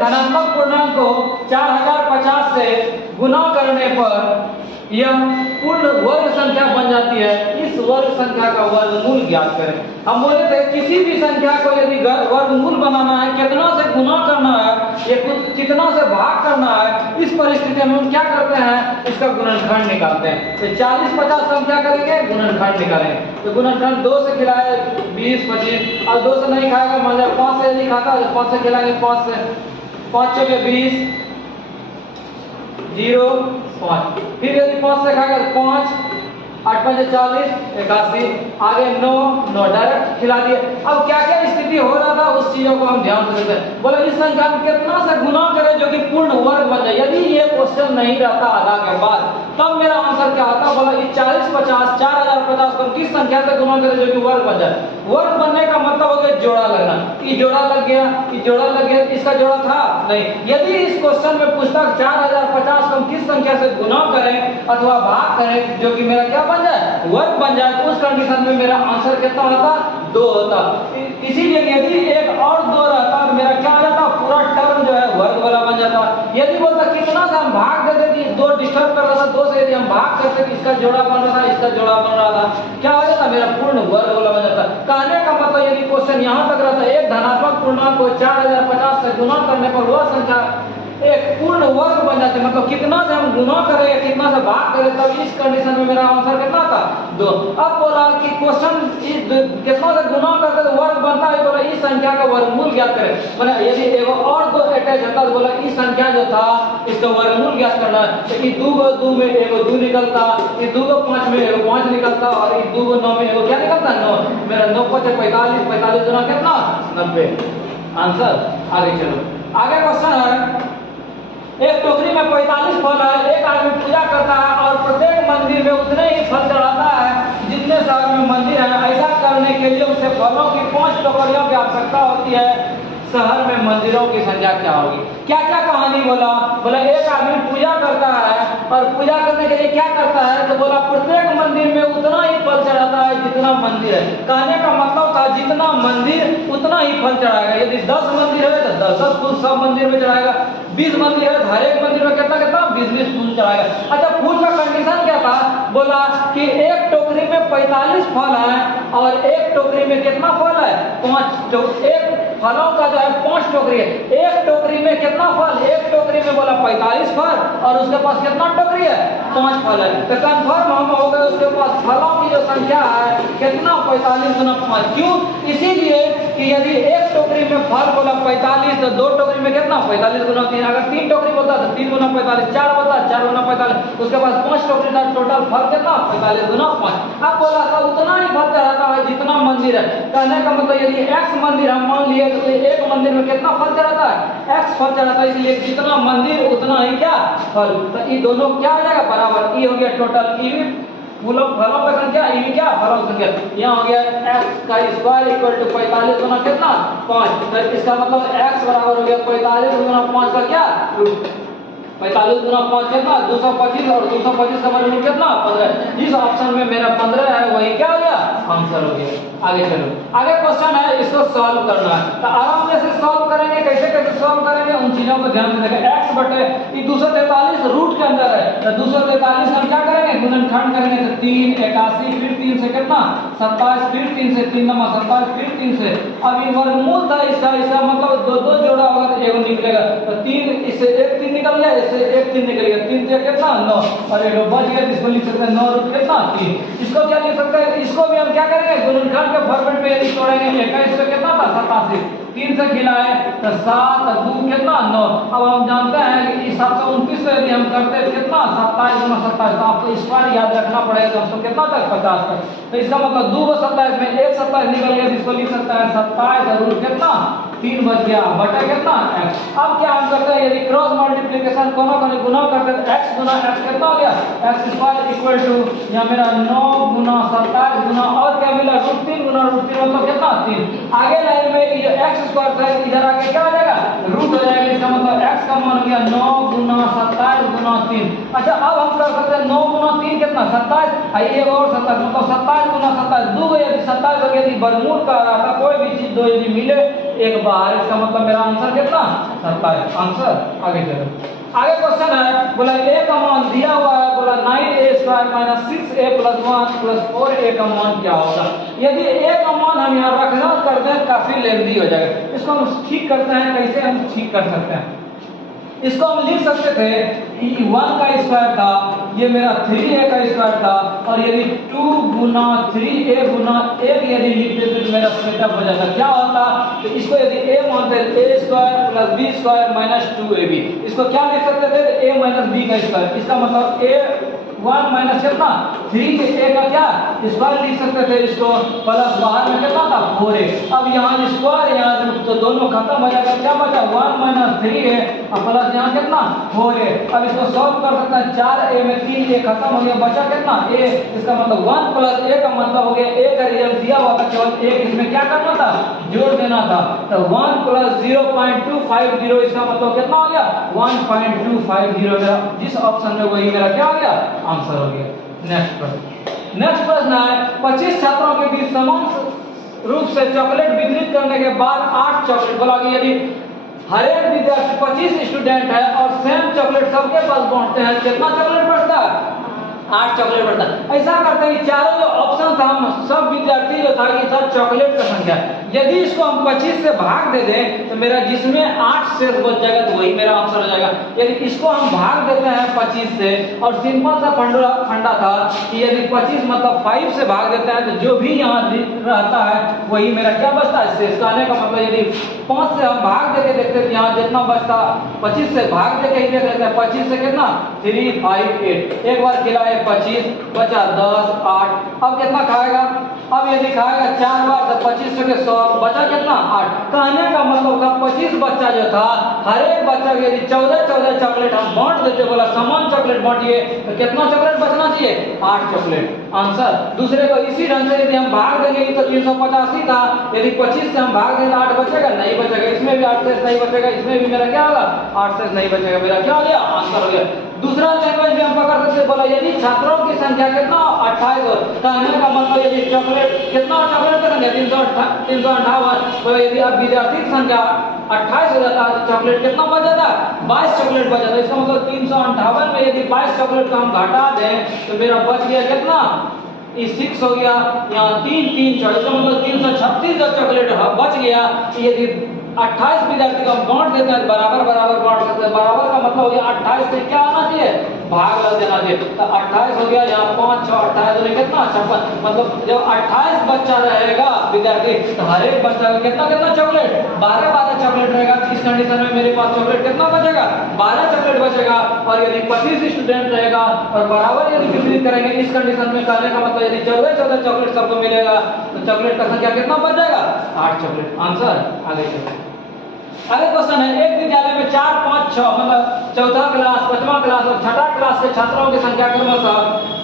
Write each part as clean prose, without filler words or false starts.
एक धनात्मक पूर्णांक को 4050 से गुना करने पर यह पूर्ण वर्ग संख्या बन जाती है। इस वर्ग संख्या का वर्गमूल ज्ञात करें। हम बोले थे किसी भी संख्या को यदि वर्गमूल बनाना है, कितना से गुना करना है, या कितना से भाग करना है, इस परिस्थिति में हम क्या करते हैं, इसका गुणनखंड निकालते हैं। तो 40-50 हम क्या करेंगे, गुणनखंड निकालेंगे। तो गुणनखंड 2 से खिलाए 20-25, और 2 से नहीं खाएगा मान लिया 5 से यदि खाता है 5 से खिलाएंगे, 5 से 5 चौके 20, 0 5, फिर यदि 5 से खाएगा 5, 8 5 40, 81, आगे 9 9 डायरेक्ट खिला दिए। अब क्या क्या स्थिति हो रहा था उस चीजों को हम ध्यान से देखते हैं। बोले इस संख्या में कितना से गुना करें जो कि पूर्ण वर्ग बन जाए। यदि ये क्वेश्चन नहीं रहता आधा के बाद, तब मेरा आंसर क्या आता, बोला इस 40-50 4050 को किस संख्या से गुना करें जो कि वर्ग बन जाए। वर्ग बनने का मतलब हो गया जोड़ा लगना। ये जोड़ा लग गया, ये जोड़ा लग गया, इसका जोड़ा था नहीं। यदि इस क्वेश्चन में पूछता 4050 को हम किस संख्या से गुना करें अथवा भाग करें जो कि मेरा क्या बन जाए, वर्ग बन जाए, तो उस कंडीशन में मेरा आंसर कितना होता, 2 होता। इसीलिए यदि एक और 2 रहता तो मेरा क्या हो जाता, पूरा टर्म जो है वर्ग वाला बन जाता। यदि बोलता कितना से हम भाग देते कि 2 डिस्टर्ब कर रहा था, 2 से यदि हम भाग करते कि इसका जोड़ा बन रहा था, इसका जोड़ा बन रहा था, क्या हो जाता, मेरा पूर्ण वर्ग वाला बन जाता। कहने का मतलब यदि क्वेश्चन यहाँ तक रहता, एक धनात्मक पूर्णांक को 4050 से गुना करने पर वह संख्या एक पूर्ण वर्ग बन जाती है। मतलब कितना से हम गुना करें, कितना से भाग करें, तब इस कंडीशन में मेरा आंसर कितना था, 2। अब बोला कि क्वेश्चन कितना से गुना करते तो वर्ग बनता है, बोला इस संख्या का वर्गमूल ज्ञात करें। बोला यदि एगो और 2 अटैच होता तो बोला इस संख्या जो था इसका वर्गमूल ज्ञात करना है। तो ये 2 को 2 में एगो 2 निकलता, ये 2 को 5 में एगो 5 निकलता, और ये 2 को 9 में एगो क्या निकलता, 9। मेरा 9 5 45, 45 गुना कितना, 90 आंसर। आगे चलो, आगे क्वेश्चन है, एक टोकरी में 45 फल है, एक आदमी पूजा करता है और प्रत्येक मंदिर में उतने ही फल चढ़ाता है जितने शहर में मंदिर है। ऐसा करने के लिए उसे फलों की 5 टोकरियों की आवश्यकता होती है। शहर में मंदिरों की संख्या क्या होगी। क्या क्या कहानी बोला, बोला एक आदमी पूजा करता है और पूजा करने के लिए क्या करता है, तो बोला प्रत्येक मंदिर में उतना ही फल चढ़ाता है जितना मंदिर है। कहने का मतलब था जितना मंदिर उतना ही फल चढ़ाएगा। यदि 10 मंदिर है तो 10 फूल सब मंदिर में चढ़ाएगा, 20 मंदिर है तो हर एक मंदिर में कितना कितना 20 फूल चढ़ाएगा। अच्छा, फूल का कंडीशन क्या था, बोला कि एक टोकरी में 45 फल है और एक टोकरी में कितना फल है, 5। एक फलों का जो है 5 टोकरी है, एक टोकरी में कितना फल, एक टोकरी में बोला 45 फल और उसके पास कितना टोकरी है, 5 फल है। तो कंफर्म हम हो गए उसके पास फलों की जो संख्या है कितना, 45 गुना 5। क्यों, इसीलिए कि यदि एक टोकरी में फल बोला 45 तो 2 टोकरी में कितना, 45 गुना 3। अगर 3 टोकरी बोलता तो 3 गुना 45, 4 बोलता 4 गुना 45, उसके पास 5 टोकरी था, टोटल फल कितना, 45 गुना 5। अब बोला था उतना ही फल चढ़ाता है जितना मंदिर है। कहने का मतलब यदि x मंदिर हम मान लिए तो एक मंदिर में कितना फल चढ़ाता है, x फल चढ़ाता है, इसलिए जितना मंदिर उतना ही क्या फल। तो ये दोनों क्या आ जाएगा, बराबर। ये हो गया टोटल, ये फूलों फलों की संख्या, ये क्या फलों की संख्या। यहाँ हो गया x का स्क्वायर इक्वल टू 45 गुना कितना, 5। तो इसका मतलब x बराबर हो गया 45 गुना 5 का क्या रूट। 45 गुना 5 कितना, 225, और 225 का वर्गमूल कितना, 15। जिस ऑप्शन में मेरा 15 है वही क्या हो गया, आंसर हो गया। आगे चलो, आगे क्वेश्चन है, इसको सॉल्व करना है। तो आराम से सॉल्व करेंगे, कैसे कैसे सॉल्व करेंगे उन चीजों को ध्यान से देखें। x बटे 243 रूट के अंदर है, तो 243 हम क्या करेंगे, गुणनखंड करेंगे। तो 3 81, फिर 3 से कितना 27, फिर 3 से 3 नंबर 27, फिर 3 से। अब ये वर्गमूल था इसका, इसका मतलब 2 जोड़ा होगा तो एगो निकलेगा। तो 3 इससे एक 3 निकल गया, इससे एक 3 निकल गया, 3 से कितना 9, और ये बच गया, इसको लिख सकते हैं 9 रूट कितना 3। इसको क्या लिख सकते हैं, इसको भी हम क्या करेंगे, गुणनखंड के फॉर्मेट में यदि तोड़ेंगे, 21 से कितना था 87, 3 से खिलाए तो 7, 2 कितना 9। अब हम जानते हैं कि 729 से यदि हम करते हैं कितना 27 गुना 27, तो आपको स्क्वायर याद रखना पड़ेगा, तो हमको कितना तक 50 तक। तो इसका मतलब 2 को 27 में 1 27 निकल गया, इसको लिख सकता है 27 रूट कितना 3 बच गया बटे कितना x। अब क्या हम करते हैं, यदि क्रॉस मल्टीप्लिकेशन कोनो को गुना करते हैं, x गुना x कितना हो गया, x स्क्वायर इक्वल टू यहाँ मेरा 9 गुना 27 गुना और क्या मिला, √3 गुना √3 मतलब कितना 3। आगे लाइन में ये x स्क्वायर था, इधर आके क्या हो जाएगा, रूट हो जाएगा। इसका मतलब x का मान गया 9 गुना 27 गुना 3। अच्छा, अब हम कर सकते हैं 9 गुना 3 कितना 27, आइए और 27 मतलब 27 गुना 27, 2 यदि 27 हो गया, यदि वर्गमूल का रहा था कोई भी चीज दो यदि मिले एक बाहर, इसका मतलब मेरा आंसर कितना 27 आंसर। आगे चलो, आगे क्वेश्चन है, बोला a का मान दिया हुआ है, बोला 9a² minus 6a plus 1 plus 4a का मान क्या होगा। यदि a का मान हम यहाँ रखना कर दें काफी लेंदी हो जाएगा, इसको हम ठीक करते हैं। कैसे हम ठीक कर सकते हैं, इसको हम लिख सकते थे 1 का स्क्वायर था, ये मेरा 3a का स्क्वायर था, और यदि 2 गुना 3a गुना 1 यदि लिख देते तो मेरा सेटअप हो जाता। क्या होता, तो इसको यदि a मानते a² plus b² minus 2ab, इसको क्या लिख सकते थे a माइनस b का स्क्वायर, इसका मतलब a1 माइनस कितना 3 के a का क्या स्क्वायर लिख सकते थे इसको, प्लस बाहर में कितना था 4a। अब यहाँ स्क्वायर यहाँ तो दोनों खत्म हो जाएगा, क्या बचा 1 माइनस 3 है और प्लस यहाँ कितना 4a। अब इसको सॉल्व कर सकते हैं, 4a में 3a खत्म हो गया, बचा कितना a, इसका मतलब 1 प्लस a का मतलब हो गया a का रिजल्ट दिया हुआ था, केवल एक इसमें क्या करना था जोड़ देना था। तो 1 प्लस 0.250 इसका मतलब कितना हो गया 1.250, जिस ऑप्शन में वही मेरा क्या हो गया आंसर हो गया। नेक्स्ट प्रश्न, नेक्स्ट प्रश्न है 25 छात्रों के बीच समान रूप से चॉकलेट वितरित करने के बाद 8 चॉकलेट, बोला कि यदि हर एक विद्यार्थी 25 स्टूडेंट है और सेम चॉकलेट सबके पास बांटते हैं, कितना चॉकलेट बढ़ता है 8 चॉकलेट बढ़ता है। ऐसा करते हैं चारों जो ऑप्शन था हम सब विद्यार्थी जो था ये सब चॉकलेट का संख्या, यदि इसको हम 25 से भाग दे दें तो मेरा जिसमें 8 शेष बच जाएगा तो वही मेरा आंसर हो जाएगा। यदि इसको हम भाग देते हैं 25 से, और सिंपल सा फंडा था कि यदि 25 मतलब 5 से भाग देते हैं तो जो भी यहाँ रहता है वही मेरा क्या बचता है शेष। कहने का मतलब यदि 5 से हम भाग देके देखते तो यहाँ जितना बचता 25 से भाग देके ही देख लेते हैं, 25 से कितना 3 5 8, एक बार खिलाए 25 बचा 10 8, अब कितना खाएगा, अब यदि खाएगा 4 बार तो 25 के 100 बचा कितना 8। कहने का मतलब का 25 बच्चा जो था हर एक बच्चा को यदि 14 चॉकलेट हम बांट देते, बोला समान चॉकलेट बांटिए तो कितना चॉकलेट बचना चाहिए 8 चॉकलेट आंसर। दूसरे को इसी ढंग से यदि हम भाग देंगे तो 385 था, यदि 25 से हम भाग देंगे 8 बचेगा नहीं बचेगा, इसमें भी 8 शेष नहीं बचेगा, इसमें भी मेरा क्या होगा 8 शेष नहीं बचेगा, मेरा क्या हो गया आंसर हो गया। दूसरा लैंग्वेज में हम पकड़ सकते, बोला यदि छात्रों की संख्या कितना 28 हो, कहने का मतलब यदि चॉकलेट कितना चॉकलेट का संख्या 358, तो यदि अब विद्यार्थी की संख्या 28 हो जाता है तो चॉकलेट कितना बच जाता है 22 चॉकलेट बच जाता है। इसका मतलब 358 में यदि 22 चॉकलेट को हम घटा दें तो मेरा बच गया कितना 6 हो गया, यहाँ 3 3 4, इसका मतलब 336 चॉकलेट बच गया। यदि 28 विद्यार्थी को हम बांट देते हैं बराबर बांट सकते हैं, बराबर का मतलब हो गया 28 से क्या आना चाहिए भाग लग देना चाहिए, तो 28 हो गया, यहाँ 5 6 28 होने कितना 56, मतलब जब 28 बच्चा रहेगा विद्यार्थी तो हर एक बच्चा को कितना कितना चॉकलेट 12 चॉकलेट रहेगा। इस कंडीशन में मेरे पास चॉकलेट कितना बचेगा 12 चॉकलेट बचेगा। और यदि 25 स्टूडेंट रहेगा और बराबर यदि वितरित करेंगे इस कंडीशन में, कहने का मतलब यदि 14 चॉकलेट सबको मिलेगा तो चॉकलेट का संख्या कितना बच जाएगा 8 चॉकलेट आंसर। आगे चलते हैं, अगले क्वेश्चन है एक विद्यालय में 4 5 6 मतलब चौथा क्लास 5वां क्लास और छठा क्लास के छात्रों की संख्या क्रमशः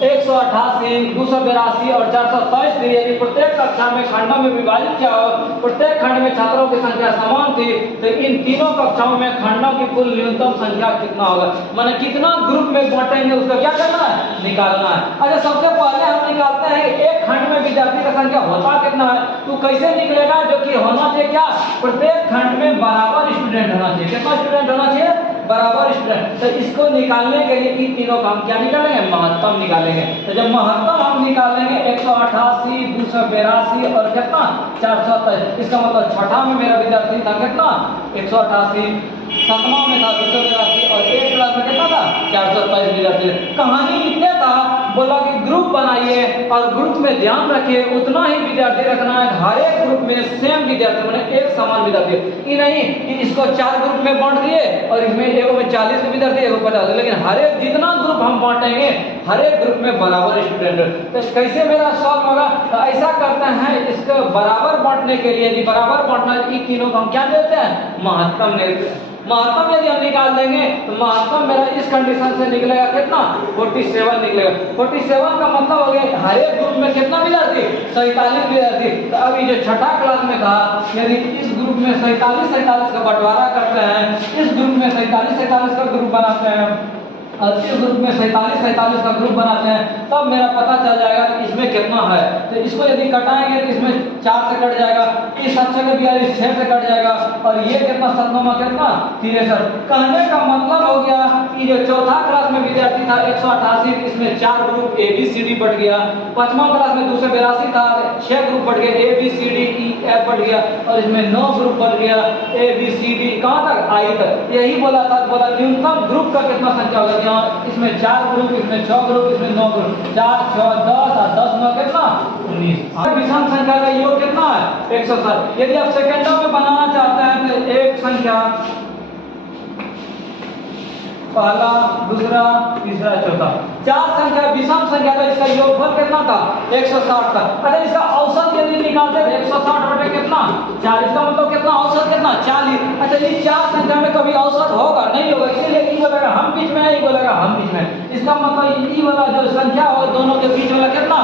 188 282 और 427 थी। यदि प्रत्येक कक्षा में खंडों में विभाजित किया हो, प्रत्येक खंड में छात्रों की संख्या समान थी, तो इन तीनों कक्षाओं में खंडों की कुल न्यूनतम संख्या कितना होगा, माने कितना ग्रुप में बांटेंगे उसका क्या करना है निकालना है। अच्छा सबसे पहले हम निकालते हैं एक खंड में विद्यार्थी का संख्या होता कितना है, तो कैसे निकलेगा जो कि होना चाहिए क्या प्रत्येक खंड में बराबर स्टूडेंट होना चाहिए, कितना स्टूडेंट होना चाहिए बराबर स्टूडेंट। तो इसको निकालने के लिए इन तीनों का हम क्या निकालेंगे महत्तम निकालेंगे। तो जब महत्तम हम निकालेंगे 188 282 और कितना 427, इसका मतलब छठा में मेरा विद्यार्थी था कितना 188, सातवां में था 282 और एक क्लास में कितना था 427 विद्यार्थी। कहानी कितने था बोला कि ग्रुप बनाइए और ग्रुप में ध्यान रखिए उतना ही विद्यार्थी रखना है, हर एक ग्रुप में सेम विद्यार्थी माने एक समान विद्यार्थी, ये नहीं कि इसको 4 ग्रुप में बांट दिए और इसमें एगो में 40 विद्यार्थी एगो 50, लेकिन हर एक जितना ग्रुप हम बांटेंगे हर एक ग्रुप में बराबर स्टूडेंट। तो कैसे मेरा सॉल्व होगा, तो ऐसा करते हैं इसको बराबर बांटने के लिए, यदि बराबर बांटना इन तीनों को हम क्या देते हैं महत्तम देते हैं। महत्तम यदि हम निकाल देंगे तो महत्तम मेरा इस कंडीशन से निकलेगा कितना 47 निकलेगा। 47 का मतलब हो गया हर एक ग्रुप में कितना विद्यार्थी 47 विद्यार्थी। तो अभी जो छठा क्लास में था यदि इस ग्रुप में 47 का बंटवारा करते हैं, इस ग्रुप में 47 का ग्रुप बनाते हैं और इस ग्रुप में 47 का ग्रुप बनाते हैं, तब मेरा पता चल जाएगा कि इसमें कितना है। तो इसको यदि कटाएंगे तो इसमें 4 से कट जाएगा, इस 42 6 से कट जाएगा, और ये कितना 7 कितना 63। कहने का मतलब हो गया कि जो चौथा क्लास में विद्यार्थी था 188, इसमें 4 group A B C D बढ़ गया। 5वां क्लास में 282 था, 6 ग्रुप बढ़ गए, A B C D E F बढ़ गया, और इसमें 9 ग्रुप बढ़ गया, ए बी सी डी कहाँ तक आई तक। यही बोला था, बोला न्यूनतम ग्रुप का कितना संख्या होगा, यहाँ इसमें 4 ग्रुप, इसमें 6 ग्रुप, इसमें 9 ग्रुप, 4 6 10 और 10 9 कितना 19। विषम संख्या का योग कितना है 160। यदि आप सेकेंडों में बनाना चाहते हैं तो एक संख्या पहला, दूसरा, तीसरा, चौथा, 4 संख्या विषम संख्या था, इसका योगफल कितना था 160 था। अगर इसका औसत यदि निकालते हैं 160 बटे कितना 4, इसका मतलब कितना औसत कितना 40। अच्छा, ये 4 संख्या में कभी औसत होगा नहीं होगा, इसलिए ई बोलेगा हम बीच में है, ई बोलेगा हम बीच में। इसका मतलब ई वाला जो संख्या हो दोनों के बीच वाला कितना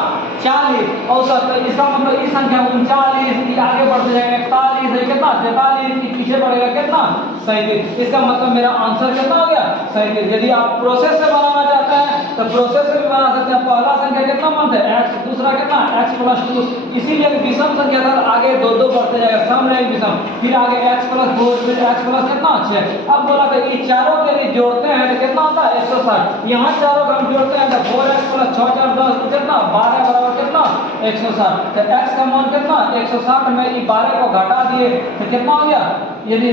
40 औसत। तो इसका मतलब ई संख्या 39, आगे बढ़ते जाएंगे 41, कितना 43, पीछे बढ़ेगा कितना 37। इसका मतलब मेरा आंसर कितना हो गया 37। यदि आप प्रोसेस से बनाना चाहते हैं तो प्रोसेस से भी बना सकते हैं। पहला संख्या कितना मानते हैं x, दूसरा कितना x + 2, इसीलिए विषम संख्या था आगे 2 2 बढ़ते जाएगा, सम रहेगा विषम, फिर आगे x + 4, फिर x + कितना 6। अब बोला था ये चारों के यदि जोड़ते हैं तो कितना होता है 160। यहाँ चारों का हम जोड़ते हैं तो 4x + 6 4 10 कितना 12 बराबर कितना 160। तो x का मान कितना 160 में ये 12 को घटा दिए तो कितना हो गया, यदि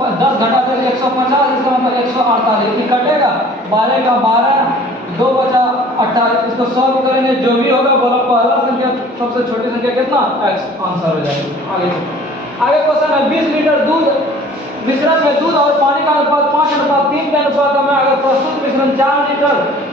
10 घटा दे 150, इसका मतलब 148, ये कटेगा 12 का 12 2 बचा 28। इसको सॉल्व करेंगे जो भी होगा बोला पहला संख्या सबसे छोटी संख्या कितना x, आंसर हो जाएगा। आगे क्वेश्चन है 20 लीटर दूध मिश्रण में दूध और पानी का अनुपात 5:3 के अनुपात में अगर प्रस्तुत मिश्रण 4 लीटर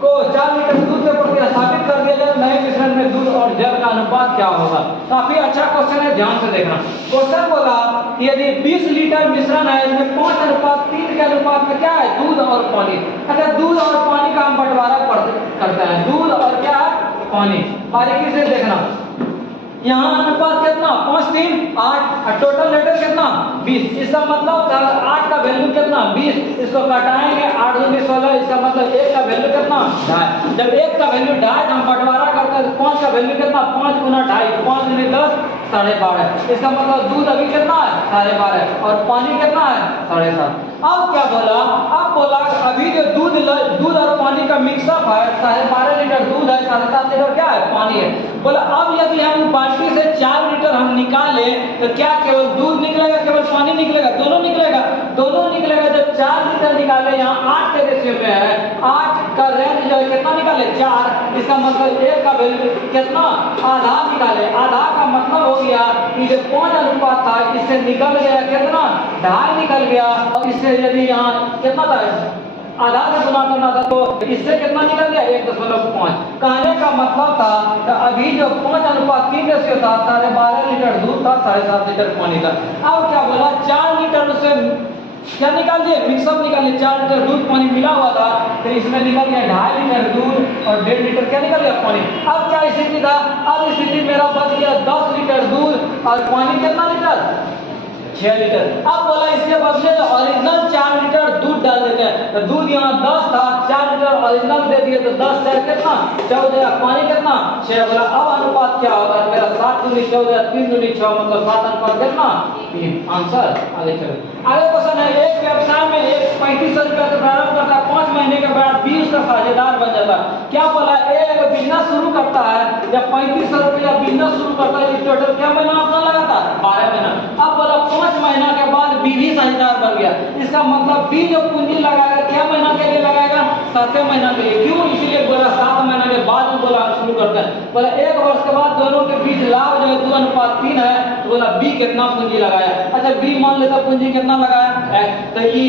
को 4 लीटर दूध के प्रतिस्थापित कर दिया जाए, नए मिश्रण में दूध और जल का अनुपात क्या होगा। काफी अच्छा क्वेश्चन है, ध्यान से देखना। क्वेश्चन बोला यदि 20 लीटर मिश्रण है, इसमें 5:3 के अनुपात में क्या है दूध और पानी। अच्छा, दूध और पानी का हम बंटवारा करते हैं, दूध और क्या है पानी। बारीकी से देखना, यहाँ अनुपात कितना 5 3 8 और टोटल लीटर कितना 20। इसका मतलब 8 का वैल्यू कितना 20, इसको घटाएंगे 8 दूनी 16, इसका मतलब 1 का वैल्यू कितना 2.5। जब 1 का वैल्यू 2.5 हम बंटवारा करते हैं तो 5 का वैल्यू कितना 5 × 2.5, 5 दूनी 10 12.5। इसका मतलब दूध अभी कितना है 12.5 और पानी कितना है 7.5। अब क्या बोला, अब बोला अभी जो दूध और पानी का मिक्सअप है 12.5 लीटर दूध है, 7.5 लीटर क्या है पानी है। बोला अब यदि हम बाल्टी से 4 लीटर हम निकाले तो क्या केवल दूध निकलेगा केवल पानी निकलेगा, दोनों निकलेगा, दोनों निकलेगा। जब 4 लीटर निकाले, यहाँ 8 के रेशियो में है, 8 का रेंज जो है कितना निकाले 4, इसका मतलब 1 का वैल्यू कितना आधा निकाले। आधा का मतलब हो गया कि जो 5 अनुपात था इससे निकल गया कितना 2.5 निकल गया, और इससे यदि यहाँ कितना था आधा से गुना करना था तो इससे कितना निकल गया 1.5। कहने का मतलब था कि अभी जो 5:3 रेशियो था 12.5 लीटर दूध था, 7.5 लीटर पानी था। अब क्या बोला 4 लीटर से क्या निकाल दिए मिक्सअप निकाल दिए, 4 लीटर दूध पानी मिला हुआ था तो इसमें निकल गया 2.5 लीटर दूध और 1.5 लीटर क्या निकल गया पानी। अब क्या स्थिति था, अब स्थिति मेरा बच गया 10 लीटर दूध और पानी कितना लीटर 6 लीटर। अब बोला इसके बदले ओरिजिनल 4 लीटर दूध डाल देते हैं, तो दूध यहाँ 10 था, 4 लीटर ओरिजिनल दे दिए तो 10 4 कितना 14, पानी कितना 6। बोला अब अनुपात क्या होगा मेरा 7 दूनी 14 3 दूनी 6, मतलब 7 अनुपात कितना 3। आंसर आगे चलो। आगे क्वेश्चन है एक व्यवसाय में एक 3500 रुपया से प्रारंभ करता है, 5 महीने के बाद 20 का साझेदार बन जाता है। क्या बोला एक बिजनेस शुरू करता है, जब 3500 रुपया बिजनेस शुरू करता है, टोटल क्या महीना अपना लगाता है 12 महीना। अब बोला 5 महीना के बाद बी भी साझेदार बन गया, इसका मतलब बी जो पूंजी लगाएगा क्या महीना के लिए लगाएगा 7 महीना के लिए। क्यों, इसीलिए बोला 7 महीना के बाद में बोला शुरू करते हैं। बोला 1 वर्ष के बाद दोनों के बीच लाभ जो है 2:3 है, तो बोला बी कितना पूंजी लगाया। अच्छा बी मान लेता पूंजी कितना लगाया तो ये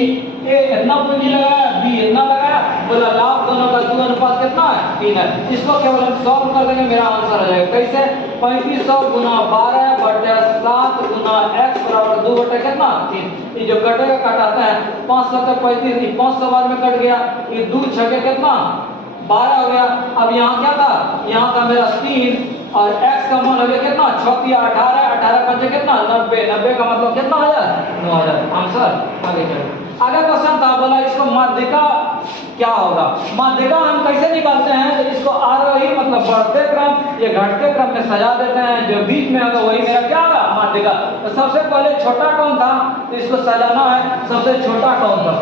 इतना पूंजी लगाया, बी इतना लगाया, बोला लाभ दोनों का 2 कितना है 3 है। इसको केवल हम सॉल्व कर देंगे, मेरा आंसर आ जाएगा कैसे 3500 × 12 बटे 7 × x बराबर 2 बटे कितना 3। ये जो कटेगा कटाता है 500 का 35, 500 बार में कट गया, ये 2 6 कितना 12 हो गया। अब यहाँ क्या था, यहाँ था मेरा 3 और x का मान हो गया कितना 6 या 18, 18 5 कितना 90, 90 का मतलब कितना 1000 9000। आंसर आगे चलो। अगला क्वेश्चन था, बोला इसको माध्यिका क्या होगा। माध्यिका हम कैसे निकालते हैं, तो इसको आरोही मतलब बढ़ते क्रम या घटते क्रम में सजा देते हैं, जो बीच में होगा वही मेरा क्या होगा, माध्यिका। तो सबसे पहले छोटा कौन था, तो इसको सजाना है। सबसे छोटा कौन था,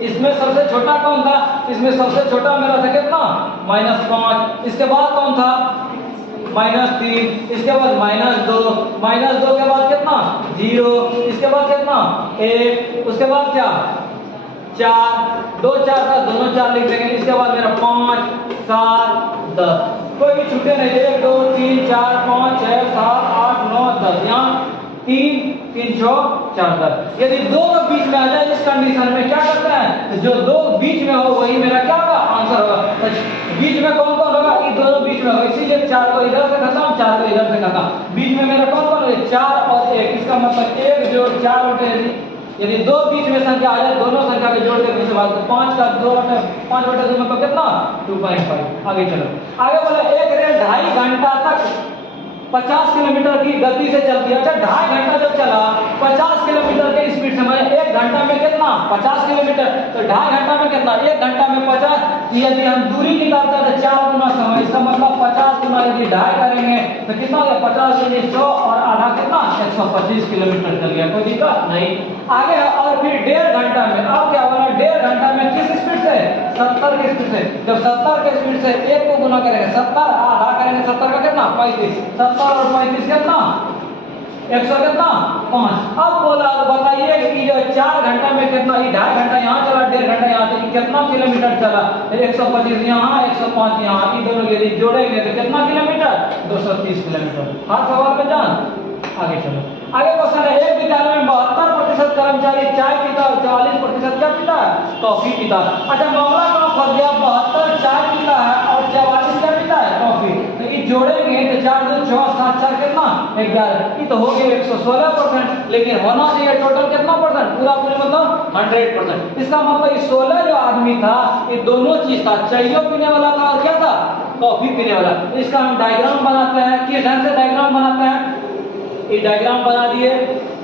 इसमें सबसे छोटा कौन था, इसमें सबसे छोटा मेरा था कितना, -5। इसके बाद कौन था, -3। इसके बाद -2, -2 के बाद कितना, 0। इसके बाद कितना, 1। उसके बाद क्या, 4। 2 4 था, दोनों 4 लिख देंगे। इसके बाद मेरा 5 7 10, कोई भी छूटे नहीं। 1 2 3 4 5 6 7 8 9 10, यहाँ 3 3 6 4 10। यदि दो बीच में आ जाए इस कंडीशन में क्या करते हैं, जो दो बीच में हो वही मेरा क्या होगा, आंसर होगा। तो बीच में कौन कौन होगा, ये दोनों बीच में होगा, इसीलिए 4 को इधर से खत्म, 4 को इधर से खत्म। बीच में मेरा कौन कौन है, 4 और 1। इसका मतलब 1 जोड़ 4 बटे, यदि दो बीच में संख्या आ जाए, दोनों संख्या के जोड़ के फिर से बात, 5 का 2 बटे 5 बटे 2 मतलब कितना, 2.5। आगे चलो, आगे बोला एक रेल 2.5 घंटा तक 50 किलोमीटर की गति से चलती है। अच्छा 2.5 घंटा जब चला 50 किलोमीटर के स्पीड से, मतलब 1 घंटा में कितना, 50 किलोमीटर। तो 2.5 घंटा में कितना, 1 घंटा में 50। यदि हम दूरी निकालते हैं तो 4 गुना समय, इसका मतलब 50 गुना यदि 2.5 करेंगे तो कितना हो गया, 50 यदि 100 और आधा कितना, 125 किलोमीटर चल गया, कोई दिक्कत नहीं। आगे और फिर 1.5 घंटा में, अब क्या बोला, 1.5 घंटा में किस स्पीड से, 70 की स्पीड से। जब 70 के स्पीड से 1 को गुना करेंगे 70, आधा करेंगे 70 का कितना, 35। 70 और 35 कितना, 100 कितना, 5। अब बोला बताइए कि जो 4 घंटा में कितना, ये 2.5 घंटा यहाँ चला, 1.5 घंटा यहाँ, तो कितना किलोमीटर चला, 125 यहाँ 105 यहाँ, ये दोनों यदि जोड़ेंगे तो कितना किलोमीटर, 230 किलोमीटर। हर सवाल में जान। आगे चलो, आगे क्वेश्चन है, एक विद्यालय में 72% कर्मचारी चाय पीता और 44% क्या पीता है, कॉफी पीता। अच्छा मामला कहाँ फंस गया, 72 चाय पीता है और 44 क्या पीता है, कॉफी। तो ये जोड़ेंगे तो 4 2 6 7 4 कितना, 11। ये तो हो गया 116%, लेकिन होना चाहिए टोटल कितना परसेंट, पूरा पूरे मतलब 100%। इसका मतलब 16 जो आदमी था, ये दोनों चीज था, चाय पीने वाला था और क्या था, कॉफी पीने वाला। इसका हम डायग्राम बनाते हैं, किस ढंग से डायग्राम बनाते हैं, ये डायग्राम बना दिए,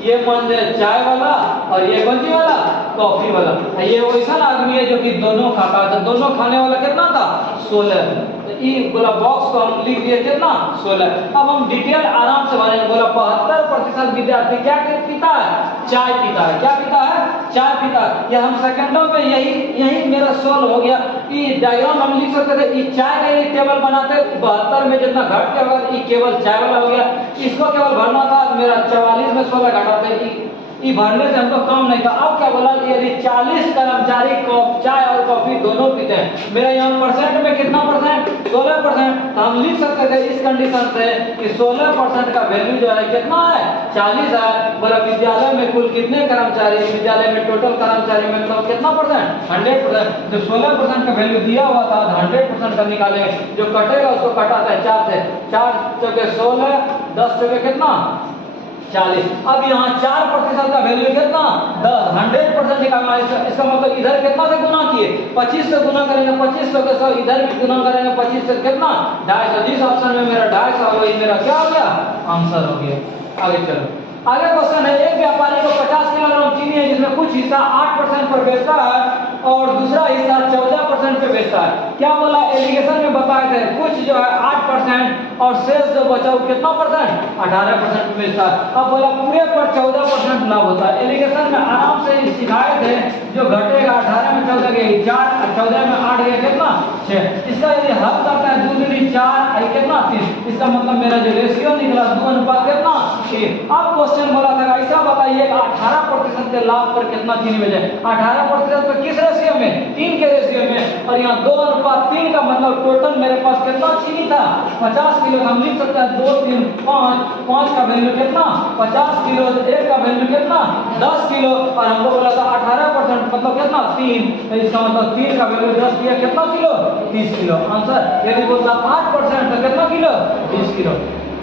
ये मान ले चाय वाला और ये कौन सी वाला, कॉफी वाला। ये वैसा आदमी है जो कि दोनों खाता था, दोनों खाने वाला कितना था, 16। तो ये बोला बॉक्स को हम लिख दिए कितना, 16। अब हम डिटेल आराम से भरेंगे। बोला 72% विद्यार्थी क्या पीता है, चाय पीता है। क्या पीता है, चाय पीता है। ये हम सेकंडों में यही मेरा सॉल्व हो गया। ये डायग्राम हम लिख सकते थे, ये चाय का ये टेबल बनाते 72 में जितना घट के होगा, ये केवल चाय वाला हो गया। इसको केवल भरना था, मेरा 44 में 16 घटाते, ये भरने से हमको कम नहीं था। अब क्या बोला कि यदि 40 कर्मचारी चाय और कॉफी दोनों पीते हैं, मेरा यहाँ परसेंट में कितना परसेंट, 16%। तो हम लिख सकते थे इस कंडीशन से कि 16% का वैल्यू जो है कितना है, 40 है। बोला विद्यालय में कुल कितने कर्मचारी, विद्यालय में टोटल कर्मचारी में तो कितना परसेंट, 100%। जब 16% का वैल्यू दिया हुआ था 100% का निकालेंगे, जो कटेगा उसको कटाता है 4 से, 4 चौके 16, 10 चौके कितना, 40। अब यहाँ 4% का वैल्यू कितना, 10, 100% निकालना है। इसका मतलब इधर कितना से गुना किए, 25 से गुना करेंगे, 25 से 100, इधर भी गुना करेंगे 25 से कितना, 250। जिस ऑप्शन में मेरा 250 वही मेरा क्या हो गया, आंसर हो गया। आगे चलो, आगे क्वेश्चन है, एक व्यापारी को 50 किलोग्राम चीनी है जिसमें कुछ हिस्सा 8% पर बेचता है और दूसरा हिस्सा 14% पे बेचता है। क्या बोला, एलिगेशन में बताए थे कुछ जो है 8% और शेष जो बचा वो कितना परसेंट, 18% पे बेचता है। अब बोला पूरे पर 14% लाभ होता है। एलिगेशन में आराम से सिखाए थे, जो घटेगा 18 में 14 गए 4, 14 में 8 गए कितना, 6। इसका यदि हल करता है 2 दूनी 4 आई कितना 3। इसका मतलब मेरा जो रेशियो निकला 2 अनुपात कितना 1। अब क्वेश्चन बोला था ऐसा बताइए 18% के लाभ पर कितना चीनी बेचे। 18% पर किस रेशियो में, 3 के रेशियो में, और यहाँ 2 अनुपात 3 का मतलब टोटल मेरे पास कितना चीनी था, 50 किलो। हम लिख सकते हैं 2 3 5, 5 का वैल्यू कितना, 50 किलो, 1 का वैल्यू कितना, 10 किलो, और हमको बोला था 18% मतलब कितना 3। तो इसका मतलब 3 का वैल्यू 10 किया कितना किलो, 30 किलो आंसर। यदि बोलता 8% तो कितना किलो, 20 किलो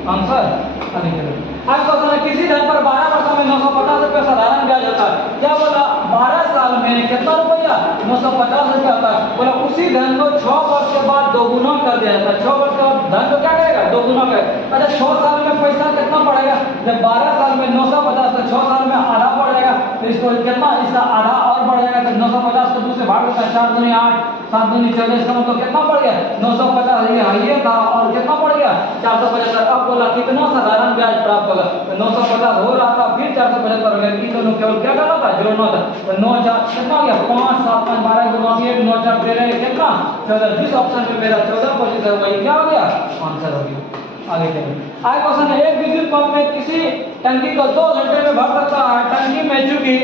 आंसर। आज क्वेश्चन है, किसी धन पर 12 वर्षों में 950 रुपया साधारण ब्याज होता है। क्या बोला, 12 साल में कितना रुपया, 950 रुपया होता है। बोला उसी धन को 6 वर्ष के बाद दोगुना कर दिया जाता है। 6 वर्ष के बाद धन को क्या करेगा, दोगुना करेगा। अच्छा 6 साल में पैसा कितना पड़ेगा, जब 12 साल में 950 तो 6 साल में आधा बढ़ जाएगा, तो इसको कितना, इसका आधा और बढ़ जाएगा, तो 950 को 2 से भाग देता है, 4 दूनी 8, 7 दूनी 14, इसका मतलब कितना बढ़ गया 950, ये था और कितना बढ़ गया 475। अब बोला कितना साधारण ब्याज प्राप्त होगा, तो 950 हो रहा था, फिर 475 हो गया, इन दोनों केवल क्या करना था, जोड़ना था। तो 9 4 कितना हो गया 5 7 5 12 को 1 9 4 13 कितना 14, जिस ऑप्शन में मेरा 14% है वही क्या हो गया आंसर हो गया। आगे चलिए, आगे क्वेश्चन है, एक विद्युत पंप में किसी टंकी को 2 घंटे में भर सकता है। टंकी में चूंकि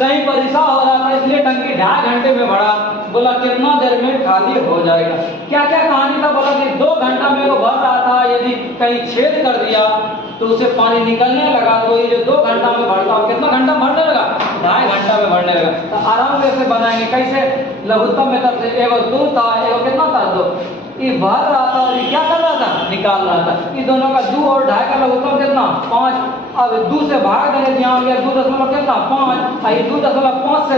सही पर रिसाव हो रहा था इसलिए टंकी 2.5 घंटे में भरा। बोला कितना देर में खाली हो जाएगा। क्या क्या कहानी था, बोला कि 2 घंटा में वो भर रहा था, यदि कहीं छेद कर दिया तो उसे पानी निकलने लगा, तो ये जो 2 घंटा में भरता हो कितना घंटा भरने लगा 2.5 घंटा में भरने लगा। तो आराम से बनाएंगे कैसे, लघुत्तम मेथड से, एगो 2 था एगो कितना था 2, ये भर रहा था और ये क्या कर रहा था निकाल रहा था। ये दोनों का 2 और 2.5 का लघुत्तम कितना 5। अब 2 से भाग देंगे, यहाँ गया 2 कितना 5, ये 2.5 से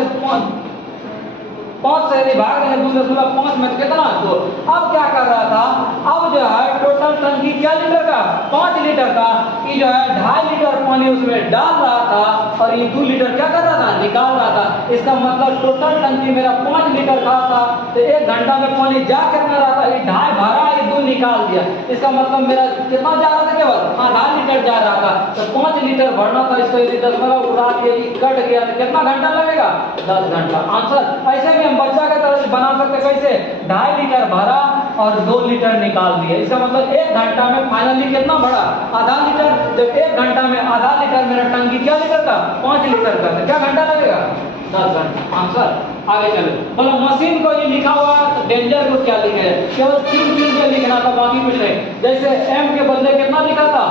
5 से यदि भाग देंगे 2.5 में कितना 2। अब क्या कर रहा था, अब जो है टोटल टंकी क्या लीटर का 5 लीटर का, ये जो है 2.5 लीटर पानी उसमें डाल रहा था और ये 2 लीटर क्या कर रहा था निकाल रहा था। इसका मतलब टोटल टंकी मेरा 5 लीटर का था, तो 1 घंटा में पानी जा कितना रहा था, ये 2.5 भरा, ये 2 निकाल दिया। इसका मतलब मेरा कितना जा रहा था, केवल आधा लीटर जा रहा था। तो 5 लीटर भरना था, इसको यदि 10 उड़ा दिया, कट गया तो कितना घंटा लगेगा 10 घंटा। आंसर ऐसे में हम बच्चा के तरह बना सकते कैसे, 2.5 लीटर भरा और 2 लीटर निकाल दिए। इसका मतलब 1 घंटा में फाइनली कितना भरा आधा लीटर। जब 1 घंटा में आधा लीटर मेरा टंकी क्या लीटर का 5 लीटर का, तो क्या घंटा लगेगा 10 घंटा। आंसर आगे चलो, बोलो मशीन को ये लिखा हुआ है तो डेंजर को क्या लिखे, केवल 3 चीज में लिखना था, बाकी कुछ नहीं। जैसे एम के बदले कितना लिखा था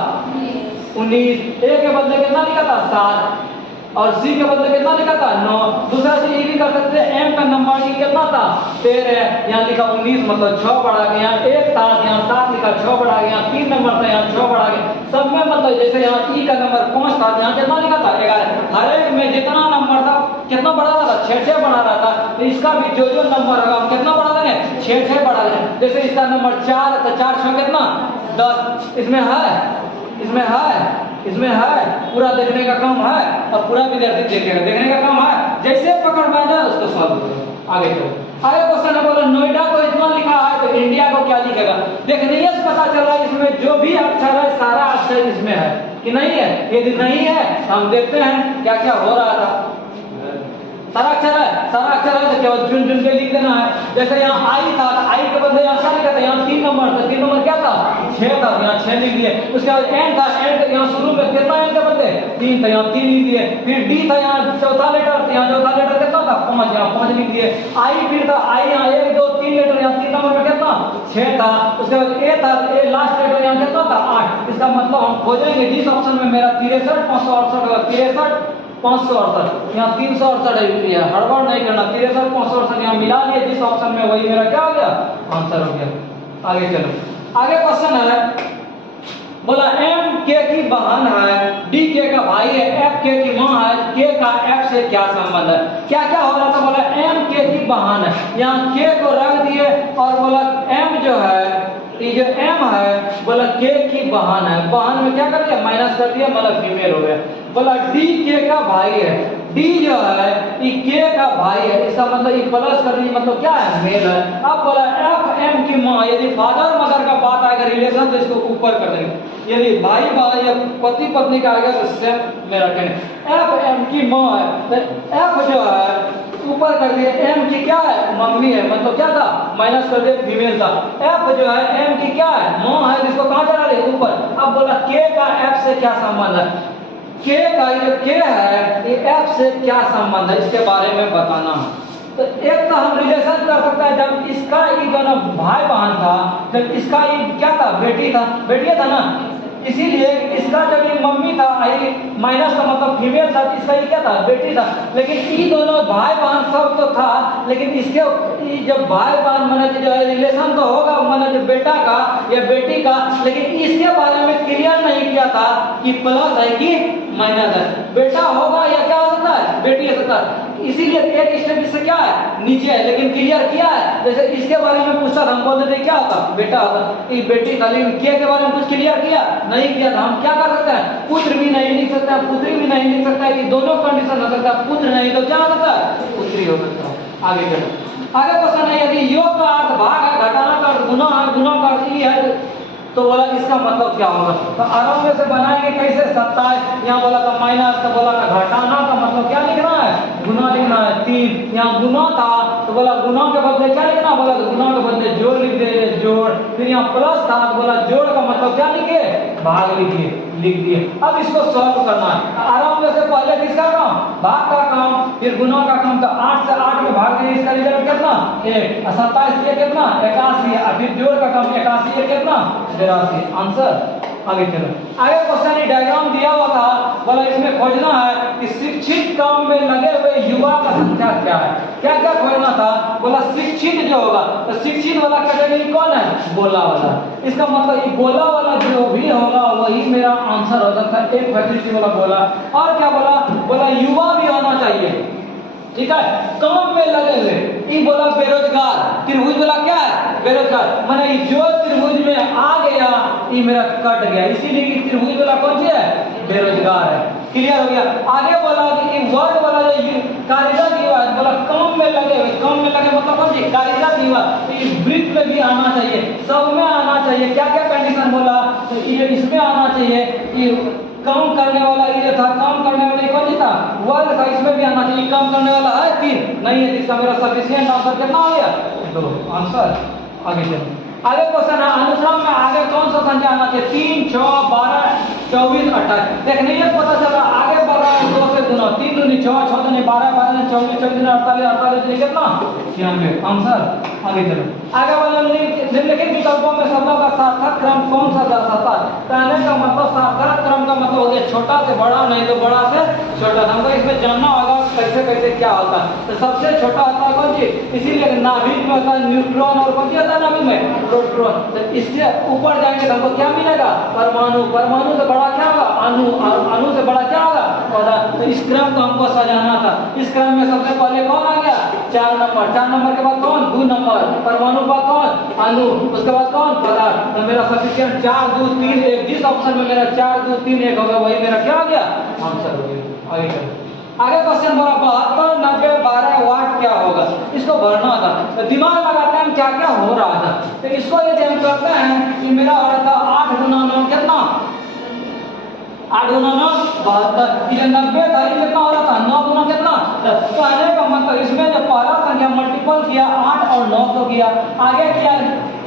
19, ए के बदले कितना लिखा था 7 और सी के बदले कितना लिखा था 9। दूसरा से ये भी कर सकते हैं, एम का नंबर की कितना था 13, यहाँ लिखा 19 मतलब 6 बढ़ा गया, यहाँ 1 था यहाँ 7 लिखा 6 बढ़ा गया, 3 नंबर था यहाँ 6 बढ़ा गया। सब में मतलब जैसे यहाँ ई का नंबर 5 था, यहाँ कितना लिखा था 11। हर एक में जितना नंबर था कितना बढ़ा रहा था 6 बढ़ा रहा था। तो इसका भी जो नंबर होगा हम कितना बढ़ा देंगे 6 बढ़ा देंगे। जैसे इसका नंबर 4 तो 4 6 कितना 10, इसमें है पूरा देखने का काम है और पूरा विद्यार्थी देखेगा, देखने का काम है। जैसे पकड़ में आ जाए उसको सॉल्व करो। आगे चलो, आगे क्वेश्चन है, बोला नोएडा को इतना लिखा है तो इंडिया को क्या लिखेगा। देखने से पता चल रहा है इसमें जो भी अक्षर है सारा अक्षर इसमें है कि नहीं है। यदि नहीं है हम देखते हैं क्या क्या हो रहा था। सारा अक्षर है तो केवल चुन चुन के लिख देना है। जैसे यहाँ आई था, आई के बदले यहाँ क्या लिखा था, यहाँ 3 नंबर था, 3 नंबर क्या था 6 था, यहाँ 6 लिख दिए। उसके बाद एन था, एन के यहाँ शुरू में कितना एन के बदले 3 था, यहाँ 3 लिख दिए। फिर डी था, यहाँ चौथा लेटर, यहाँ चौथा लेटर कितना था 5, यहाँ 5 लिख दिए। आई फिर था, आई यहाँ 1 2 3 लेटर, यहाँ 3 नंबर में कितना 6 था। उसके बाद ए था, ए लास्ट लेटर यहाँ कितना था 8। इसका मतलब हम खोजेंगे जिस ऑप्शन में मेरा 63 568 होगा, 63 568, यहाँ 368 है, हड़बड़ नहीं करना। 63 568 यहाँ मिला लिए जिस ऑप्शन में वही मेरा क्या हो गया आंसर हो गया। आगे चलो, आगे क्वेश्चन है, बोला एम के की बहन है, डी के का भाई है, एफ के की माँ है, के का एफ से क्या संबंध है। क्या क्या हो रहा था, बोला एम के की बहन है, यहाँ के को रख दिए और बोला एम जो है, ये जो एम है बोला के की बहन है, बहन में क्या कर दिया माइनस कर दिया, मतलब फीमेल हो गया। बोला डी के का भाई है, डी जो है ये के का भाई है, इसका मतलब ये प्लस कर दिया, मतलब क्या है मेल है। अब बोला एफ एम की माँ, यदि फादर मदर का बात आएगा रिलेशन तो इसको ऊपर कर देंगे, यदि भाई भाई या पति पत्नी का आएगा तो सेम में रखेंगे। एफ एम की माँ है तो एफ जो है ऊपर कर दिए, एम की क्या है मम्मी है, मतलब क्या था माइनस कर दिए फीमेल था। एफ जो है एम की क्या है माँ है, जिसको कहाँ चला रहे ऊपर। अब बोला के का एफ से क्या संबंध है, के का जो के है ये एफ से क्या संबंध है इसके बारे में बताना है। तो एक तो हम रिलेशन कर सकते हैं, जब इसका ये दोनों भाई बहन था, जब इसका ये क्या था बेटी था, बेटिया था ना, इसीलिए इसका जब ये मम्मी था आई माइनस का मतलब फीमेल था, इसका ये क्या था बेटी था। लेकिन ये दोनों भाई बहन सब तो था, लेकिन इसके जब भाई बहन माने जो है रिलेशन तो होगा माने जो बेटा का या बेटी का, लेकिन इसके बारे में क्लियर नहीं किया था कि प्लस है कि माइनस है, बेटा होगा या क्या हो सकता है बेटी हो सकता है। इसीलिए एक स्टेप इससे क्या है नीचे है, लेकिन क्लियर किया है। जैसे इसके बारे में पूछता था हम बोल देते क्या होता बेटा होता, ये बेटी था, लेकिन के बारे में कुछ क्लियर किया नहीं किया था। हम क्या कर सकते हैं कुछ भी नहीं लिख सकते सकते हैं, पुत्री भी नहीं लिख सकता है, कि दोनों कंडीशन हो सकता है, पुत्र नहीं तो क्या हो सकता है, पुत्री हो सकता है। आगे चलो, आगे क्वेश्चन है, यदि योग का अर्थ भाग है, घटाना का अर्थ गुना है, गुना का अर्थ ई है, तो बोला इसका मतलब क्या होगा। तो आराम में से बनाएंगे कैसे, 27 यहाँ बोला था माइनस, तो बोला था घटाना का मतलब क्या लिखना है, गुना लिखना है। 3 यहाँ गुना था, तो बोला गुना के बदले क्या लिखना, बोला तो गुना के बदले जोड़ लिख दे, जोड़। फिर यहाँ प्लस था, तो बोला जोड़ का मतलब क्या लिखे, भाग लिखिए, लिख दिए। अब इसको सॉल्व करना है। आराम में से पहले किसका काम, भाग का काम, फिर गुना का काम। तो 8 से 8 में भाग दिए, इसका रिजल्ट कितना 1, 27 ये कितना 81, और फिर जोड़ का काम 81 ये कितना 82। आंसर। आगे चलो, आगे क्वेश्चन ये डायग्राम दिया हुआ था, बोला इसमें खोजना है कि शिक्षित काम में लगे हुए युवा का संख्या क्या है। क्या क्या खोजना था, बोला शिक्षित जो होगा, तो शिक्षित वाला कैटेगरी कौन है, बोला वाला। इसका मतलब ये बोला वाला जो भी होगा वही मेरा आंसर हो सकता है। एक फैसिलिटी वाला बोला, और क्या बोला, बोला युवा भी होना चाहिए, ठीक है, काम में लगे हुए। ये बोला बेरोजगार, त्रिभुज बोला क्या है, बेरोजगार, माने जो त्रिभुज में आ गया ये मेरा कट गया, इसीलिए त्रिभुज वाला कौन सी है, बेरोजगार है। क्लियर हो गया। आगे बोला कि वर्ड वाला जो कार्यरत युवा है, बोला काम में लगे हुए, काम में लगे मतलब कौन सी, कार्यरत युवा। तो ये वृत्त में भी आना चाहिए, सब में आना चाहिए। क्या क्या कंडीशन बोला, तो ये इसमें आना चाहिए, ये काम करने वाला ये था, काम करने वाला कौन सी था, वर्ग था, इसमें भी आना चाहिए। काम करने वाला है 3 नहीं है, इसका मेरा सफिशिएंट आंसर कितना हो गया 2 आंसर। आगे चलो, आगे क्वेश्चन है अनुक्रम में आगे कौन सा संख्या आना चाहिए, 3, 6, 12, 24, 28। देखने ये पता चला आगे बढ़ रहा है 2 से गुना, 3 दूनी 6, 6 दूनी 12, 12 दूनी 24, 24 दूनी 48, 48 दूनी कितना 96 आंसर। आगे चलो, आगे वाले निम्नलिखित विकल्पों में शब्दों का सार्थक क्रम कौन सा दर्शाता है। कहने का मतलब सार्थक क्रम का मतलब हो गया छोटा से बड़ा, नहीं तो बड़ा से छोटा। हमको इसमें जानना होगा कैसे कैसे क्या होता है। तो सबसे छोटा होता है कौन सी, इसीलिए नाभिक में होता है न्यूट्रॉन, और कौन सी होता है नाभिक में, प्रोटॉन। तो इससे ऊपर जाएंगे तो हमको क्या मिलेगा, परमाणु, परमाणु से बड़ा क्या होगा, अणु, और अणु से बड़ा क्या होगा, पौधा। तो इस क्रम को हमको सजाना था। इस क्रम में सबसे पहले कौन आ गया, 4 नंबर, 4 नंबर के बाद कौन, 2 नंबर, परमाणु के बाद कौन, अणु, उसके बाद कौन, पदार्थ। तो मेरा सफिशिएंट 4, 2, 3, 1, जिस ऑप्शन में मेरा 4, 2, 3, 1 होगा वही मेरा क्या हो गया, आंसर हो गया। आगे चलो, आगे क्वेश्चन बोला 72, 90, 12 वाट क्या होगा, इसको भरना था। तो दिमाग लगाते हैं क्या क्या हो रहा था। तो इसको यदि हम करते हैं कि मेरा हो रहा था 8 गुना 9 कितना, 8 गुना 9 72, ये 90 था, ये कितना हो रहा था 9 गुना कितना। तो कहने का मतलब इसमें जो पहला संख्या मल्टीपल किया 8 और 9 को किया, आगे किया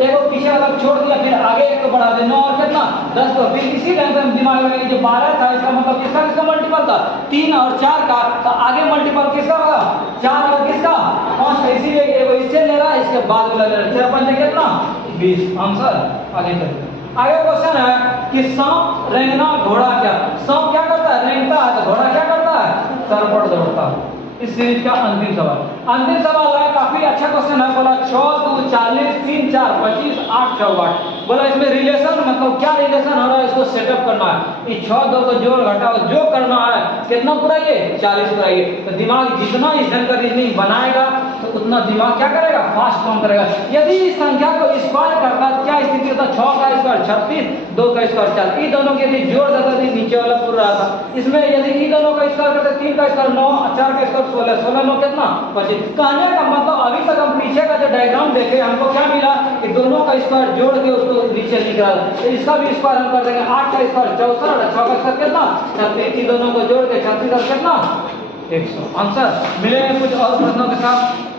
एक पीछे वाला छोड़ दिया, फिर आगे एक को बढ़ा दिया 9 और कितना 10 को। फिर इसी ढंग से दिमाग में जो 12 था इसका मतलब किसका किसका मल्टीपल था, 3 और 4 का। तो आगे मल्टीपल किसका होगा, 4 और किसका 5 का, इसीलिए एगो इससे ले रहा है, इसके बाद वाला ले रहा है, 6 कितना 20 आंसर। आगे चलते आगे क्वेश्चन है कि सांप, रेंगना, घोड़ा क्या। सांप क्या करता है, रेंगता है, तो घोड़ा क्या करता है, सर पर दौड़ता है। इस सीरीज का अंतिम सवाल, अंतिम सवाल है, काफी अच्छा क्वेश्चन है। बोला 6, 2, 40, 3, 4, 25, 8, 64। बोला इसमें रिलेशन मतलब क्या रिलेशन हो रहा है, इसको सेटअप करना है। ये 6, 2 को जोड़ घटाओ जो करना है, कितना कराइए 40 कराइए। तो दिमाग जितना इस ढंग का रीजनिंग बनाएगा तो उतना दिमाग क्या करेगा, फास्ट काम करेगा। यदि इस संख्या को स्क्वायर करता है क्या स्थिति होता, 6 का स्क्वायर 36, 2 का स्क्वायर 4। ये दोनों के यदि जोड़ देता तो नीचे वाला पूरा रहा था। इसमें यदि ये दोनों का स्क्वायर करते, 3 का स्क्वायर 9, 4 का स्क्वायर 16, 16 9 कितना 25। कहने का मतलब अभी तक हम पीछे का जो डायग्राम देखे हमको क्या मिला कि दोनों का स्क्वायर जोड़ के उसको नीचे लिख रहा है। तो इसका भी स्क्वायर हम कर देंगे, 8 का स्क्वायर 64, 6 का स्क्वायर कितना 36, इन दोनों को जोड़ के 36 कितना 100 आंसर। मिलेंगे कुछ और प्रश्नों के साथ।